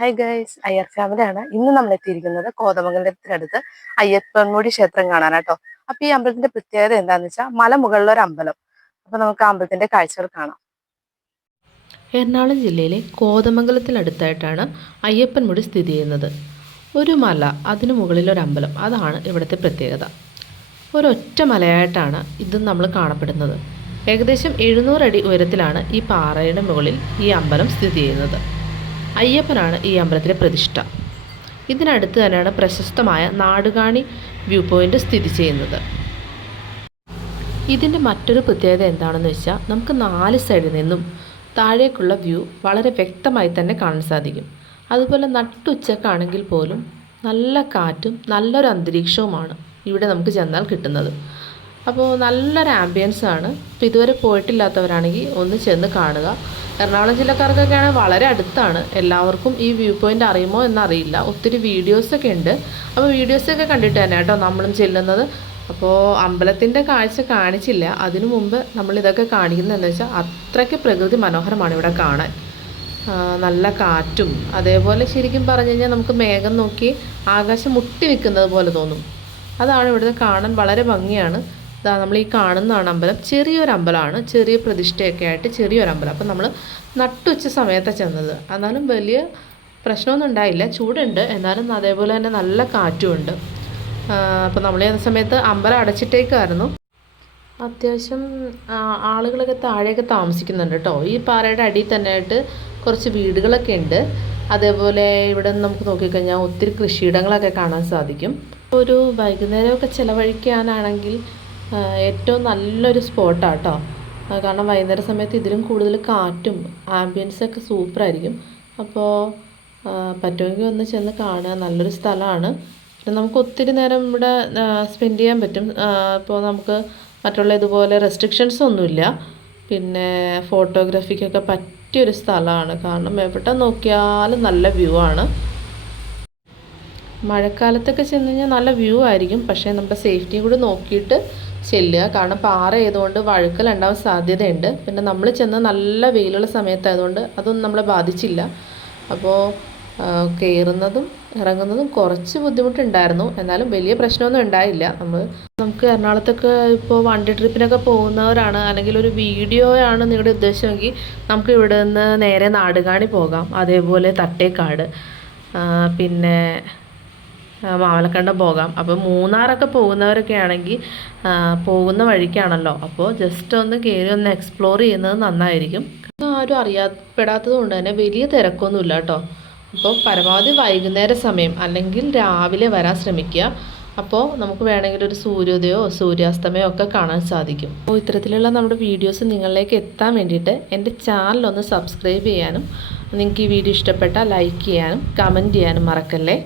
Hi guys, Iyer ഫാമിലിയാണ്. ഇന്ന് നമ്മൾ എത്തിയിരിക്കുന്നത് കോതമംഗലത്തിനടുത്ത് അയ്യപ്പൻമുടി ക്ഷേത്രം കാണാനാട്ടോ. അപ്പൊ ഈ അമ്പലത്തിന്റെ പ്രത്യേകത എന്താന്ന് വെച്ചാൽ മലമുകളിലുള്ള ഒരു അമ്പലം. അപ്പൊ നമുക്ക് ആ അമ്പലത്തിന്റെ കാഴ്ചകൾ കാണാം. എറണാകുളം ജില്ലയിലെ കോതമംഗലത്തിനടുത്തായിട്ടാണ് അയ്യപ്പൻമുടി സ്ഥിതി ചെയ്യുന്നത്. ഒരു മല, അതിനു മുകളിലൊരു അമ്പലം, അതാണ് ഇവിടുത്തെ പ്രത്യേകത. ഒരൊറ്റ മലയായിട്ടാണ് ഇത് നമ്മൾ കാണപ്പെടുന്നത്. ഏകദേശം 700 അടി ഉയരത്തിലാണ് ഈ പാറയുടെ മുകളിൽ ഈ അമ്പലം സ്ഥിതി ചെയ്യുന്നത്. അയ്യപ്പനാണ് ഈ അമ്പലത്തിലെ പ്രതിഷ്ഠ. ഇതിനടുത്ത് തന്നെയാണ് പ്രശസ്തമായ നാടുകാണി വ്യൂ പോയിൻ്റ് സ്ഥിതി ചെയ്യുന്നത്. ഇതിൻ്റെ മറ്റൊരു പ്രത്യേകത എന്താണെന്ന് വെച്ചാൽ നമുക്ക് 4 സൈഡിൽ നിന്നും താഴേക്കുള്ള വ്യൂ വളരെ വ്യക്തമായി തന്നെ കാണാൻ സാധിക്കും. അതുപോലെ നട്ടുച്ചക്കാണെങ്കിൽ പോലും നല്ല കാറ്റും നല്ലൊരു അന്തരീക്ഷവുമാണ് ഇവിടെ നമുക്ക് ചെന്നാൽ കിട്ടുന്നത്. അപ്പോൾ നല്ലൊരു ആംബിയൻസ് ആണ്. അപ്പോൾ ഇതുവരെ പോയിട്ടില്ലാത്തവരാണെങ്കിൽ ഒന്ന് ചെന്ന് കാണുക. എറണാകുളം ജില്ലക്കാർക്കൊക്കെയാണ് വളരെ അടുത്താണ്. എല്ലാവർക്കും ഈ വ്യൂ പോയിൻ്റ് അറിയുമോ എന്നറിയില്ല. ഒത്തിരി വീഡിയോസൊക്കെ ഉണ്ട്. അപ്പോൾ വീഡിയോസൊക്കെ കണ്ടിട്ട് തന്നെ കേട്ടോ നമ്മളും ചെല്ലുന്നത്. അപ്പോൾ അമ്പലത്തിൻ്റെ കാഴ്ച കാണിച്ചില്ല. അതിനു മുമ്പ് നമ്മളിതൊക്കെ കാണിക്കുന്നതെന്ന് വെച്ചാൽ അത്രയ്ക്ക് പ്രകൃതി മനോഹരമാണ് ഇവിടെ കാണാൻ. നല്ല കാറ്റും അതേപോലെ ശരിക്കും പറഞ്ഞു കഴിഞ്ഞാൽ നമുക്ക് മേഘം നോക്കി ആകാശം മുട്ടി നിൽക്കുന്നത് പോലെ തോന്നും. അതാണ് ഇവിടുത്തെ കാണാൻ വളരെ ഭംഗിയാണ്. ഇതാ നമ്മൾ ഈ കാണുന്നതാണ് അമ്പലം. ചെറിയൊരു അമ്പലമാണ്, ചെറിയ പ്രതിഷ്ഠയൊക്കെ ആയിട്ട് ചെറിയൊരു അമ്പലം. അപ്പം നമ്മൾ നട്ടുച്ച സമയത്താണ് ചെന്നത്. എന്നാലും വലിയ പ്രശ്നമൊന്നും ഉണ്ടായില്ല. ചൂടുണ്ട്, എന്നാലും അതേപോലെ തന്നെ നല്ല കാറ്റുമുണ്ട്. അപ്പോൾ നമ്മൾ ഈ സമയത്ത് അമ്പലം അടച്ചിട്ടേക്കായിരുന്നു. അത്യാവശ്യം ആളുകളൊക്കെ താഴെയൊക്കെ താമസിക്കുന്നുണ്ട് കേട്ടോ. ഈ പാറയുടെ അടിയിൽ തന്നെ ആയിട്ട് കുറച്ച് വീടുകളൊക്കെ ഉണ്ട്. അതേപോലെ ഇവിടെ നമുക്ക് നോക്കിക്കഴിഞ്ഞാൽ ഒത്തിരി കൃഷിയിടങ്ങളൊക്കെ കാണാൻ സാധിക്കും. ഒരു വൈകുന്നേരമൊക്കെ ചിലവഴിക്കാനാണെങ്കിൽ ഏറ്റവും നല്ലൊരു സ്പോട്ടാണ് കേട്ടോ. കാരണം വൈകുന്നേര സമയത്ത് ഇതിലും കൂടുതൽ കാറ്റും ആംബിയൻസൊക്കെ സൂപ്പറായിരിക്കും. അപ്പോൾ പറ്റുമെങ്കിൽ ഒന്ന് ചെന്ന് കാണുക. നല്ലൊരു സ്ഥലമാണ്. പിന്നെ നമുക്ക് ഒത്തിരി നേരം ഇവിടെ സ്പെൻഡ് ചെയ്യാൻ പറ്റും. ഇപ്പോൾ നമുക്ക് മറ്റുള്ള ഇതുപോലെ റെസ്ട്രിക്ഷൻസ് ഒന്നുമില്ല. പിന്നെ ഫോട്ടോഗ്രാഫിക്കൊക്കെ പറ്റിയൊരു സ്ഥലമാണ്. കാരണം എവിടെ നോക്കിയാലും നല്ല വ്യൂ ആണ്. മഴക്കാലത്തൊക്കെ ചെന്ന് കഴിഞ്ഞാൽ നല്ല വ്യൂ ആയിരിക്കും. പക്ഷേ നമ്മുടെ സേഫ്റ്റിയും കൂടി നോക്കിയിട്ട് ചെല്ലുക. കാരണം പാറ ആയതുകൊണ്ട് വഴുക്കലുണ്ടാവാൻ സാധ്യതയുണ്ട്. പിന്നെ നമ്മൾ ചെന്ന് നല്ല വെയിലുള്ള സമയത്തായതുകൊണ്ട് അതൊന്നും നമ്മളെ ബാധിച്ചില്ല. അപ്പോൾ കയറുന്നതും ഇറങ്ങുന്നതും കുറച്ച് ബുദ്ധിമുട്ടുണ്ടായിരുന്നു. എന്നാലും വലിയ പ്രശ്നമൊന്നും ഉണ്ടായില്ല. നമുക്ക് എറണാകുളത്തൊക്കെ ഇപ്പോൾ വണ്ടി ട്രിപ്പിനൊക്കെ പോകുന്നവരാണ്, അല്ലെങ്കിൽ ഒരു വീഡിയോയാണ് നിങ്ങളുടെ ഉദ്ദേശമെങ്കിൽ നമുക്ക് ഇവിടെ നിന്ന് നേരെ നാടുകാണി പോകാം. അതേപോലെ തട്ടേക്കാട്, പിന്നെ മാമലക്കണ്ടം പോകാം. അപ്പോൾ മൂന്നാറൊക്കെ പോകുന്നവരൊക്കെ ആണെങ്കിൽ പോകുന്ന വഴിക്കാണല്ലോ. അപ്പോൾ ജസ്റ്റ് ഒന്ന് കയറി ഒന്ന് എക്സ്പ്ലോർ ചെയ്യുന്നത് നന്നായിരിക്കും. ആരും അറിയപ്പെടാത്തത് കൊണ്ട് തന്നെ വലിയ തിരക്കൊന്നുമില്ല കേട്ടോ. അപ്പോൾ പരമാവധി വൈകുന്നേര സമയം അല്ലെങ്കിൽ രാവിലെ വരാൻ ശ്രമിക്കുക. അപ്പോൾ നമുക്ക് വേണമെങ്കിൽ ഒരു സൂര്യോദയമോ സൂര്യാസ്തമയമോ ഒക്കെ കാണാൻ സാധിക്കും. അപ്പോൾ ഇത്തരത്തിലുള്ള നമ്മുടെ വീഡിയോസ് നിങ്ങളിലേക്ക് എത്താൻ വേണ്ടിയിട്ട് എൻ്റെ ചാനലൊന്ന് സബ്സ്ക്രൈബ് ചെയ്യാനും നിങ്ങൾക്ക് ഈ വീഡിയോ ഇഷ്ടപ്പെട്ടാൽ ലൈക്ക് ചെയ്യാനും കമൻറ്റ് ചെയ്യാനും മറക്കല്ലേ.